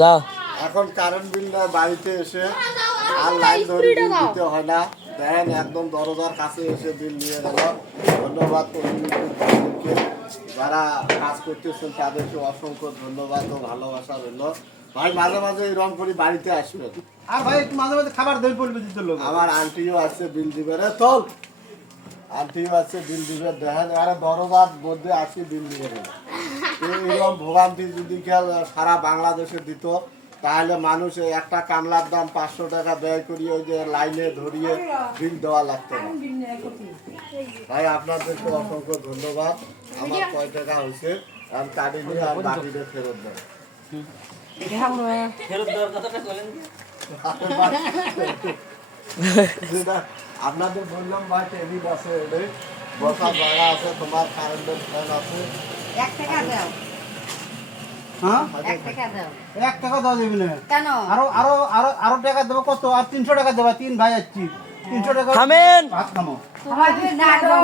যাও। এখন কারেন্ট বাড়িতে এসে আর লাইন ধরে বিল দিতে হয় না। দেখেন একদম দরজার কাছে এসে বিল নিয়ে গেল। ধন্যবাদ কর্মীকে যারা কাজ করতেছেন তাদেরকে অসংখ্য ধন্যবাদ ও ভালোবাসা রইল। ভাই মাঝে মাঝে এরকম করে বাড়িতে আসবেন। আর ভাই একটু মাঝে মাঝে খাবার দই পড়বে দিতে লোক। আমার আন্টিও আছে বিল দিবে। রে চল আন্টিও আছে বিল দিবে। দেখেন আরে দরজার মধ্যে আসি বিল দিবে রে। এরকম ভোগান্তি যদি খেয়াল সারা বাংলাদেশে দিত তাহলে মানুষ একটা কামলার দাম পাঁচশো টাকা ব্যয় করিয়ে ওই যে লাইনে ধরিয়ে বিল দেওয়া লাগতো না। ভাই আপনাদেরকে অসংখ্য ধন্যবাদ। আমার কয় টাকা হয়েছে আমি কাটি দিয়ে আর বাকিটা ফেরত দেবো যেটা আপনাদের বললাম ভাই টেবিল আছে বসার জায়গা আছে তোমার কারেন্টের ফ্যান আছে। এক টাকা দাও। হ্যাঁ? এক টাকা দাও। এক দেওয়া যাবে না কেন? আরও আরও আরও আরও টাকা দেবো কত? আর তিনশো টাকা দেবা তিন ভাই তিনশো টাকা থামেন। ভাত খামো তোমার না দাও